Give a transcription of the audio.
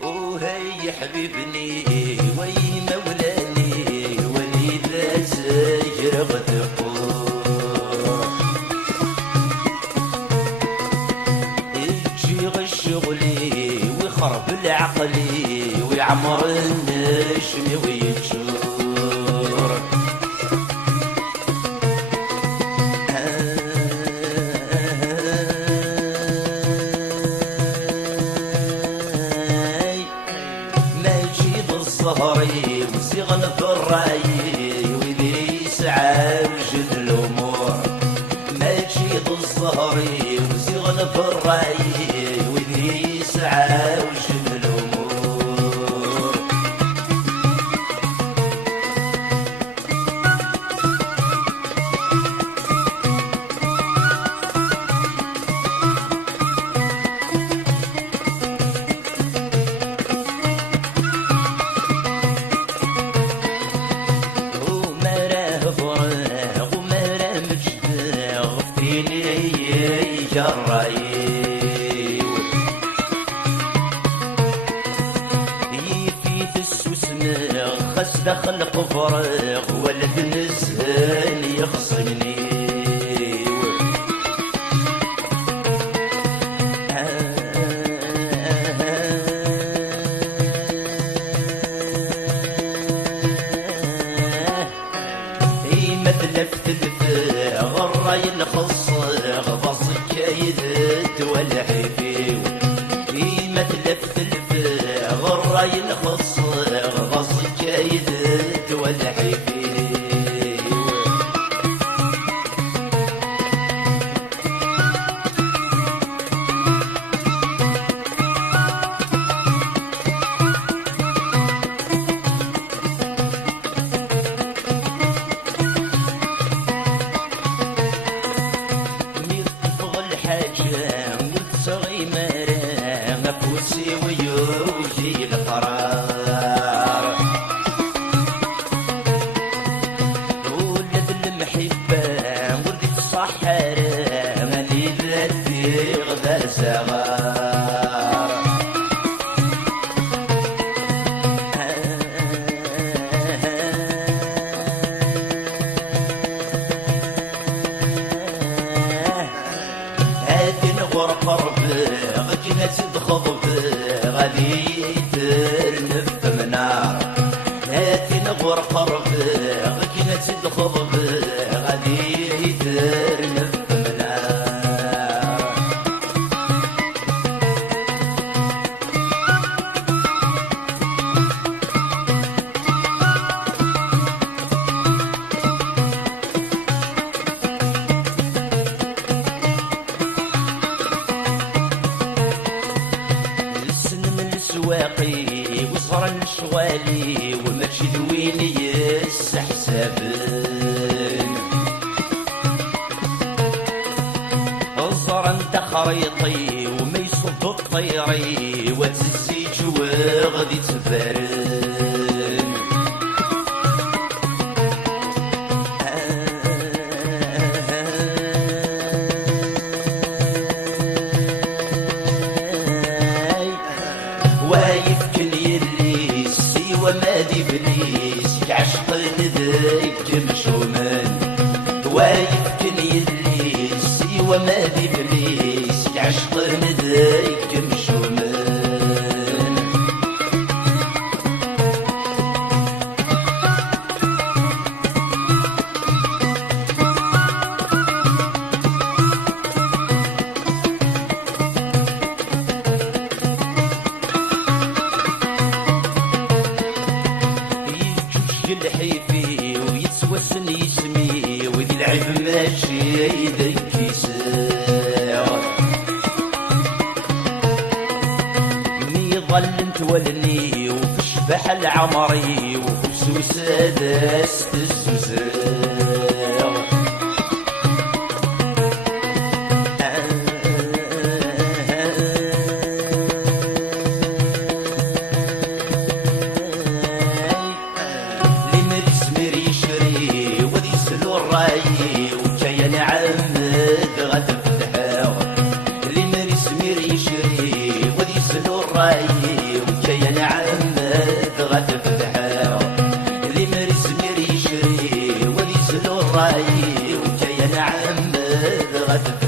وهي حبيبني وي مولاني وليد سجر غدقور يجي الشغلي ويخرب العقلي ويعمر النشم ويجور الظهري وسيغن في الرأي وذي يسعى وجد الأمور ما تشيط الظهري وسيغن في الرأي وذي يسعى وجد الأمور جرايب يفيت السوسمة خس دخل قفرق ولد نزهن يخصمني مثلفت الفا غراي الخص كيدت والحفيو مثلفت الفا غراي الخص غص كيدت والحفيو ويوجي القرار ولد المحبة ولد الصحراء مالي ذاتي غدا صغار هاتي نغرق ربي غجنا تدخض غادي ترنف منار هاتي نغرق ربي غجنا تدخض غادي ترنف منار سواقي وصر الشوالي وماشي دويني يستحسبن الصر انت خريطي وما يصد الطيري وتزيج وغدي تبرن وما دي بليس كعشق ذيك مشومان وايفكن يليس وما دي بليس كعشق ذيك مشومان الحيفي ويتسوسن يسمي وذي العيب ماشي يديك يسار مي ظل تولني وفي الشبح العمري وفي سوسة دست السوسار وكاين عمد غد فتحاو اللي مريس مير يشري ودي سلو الراي وكاين غتفك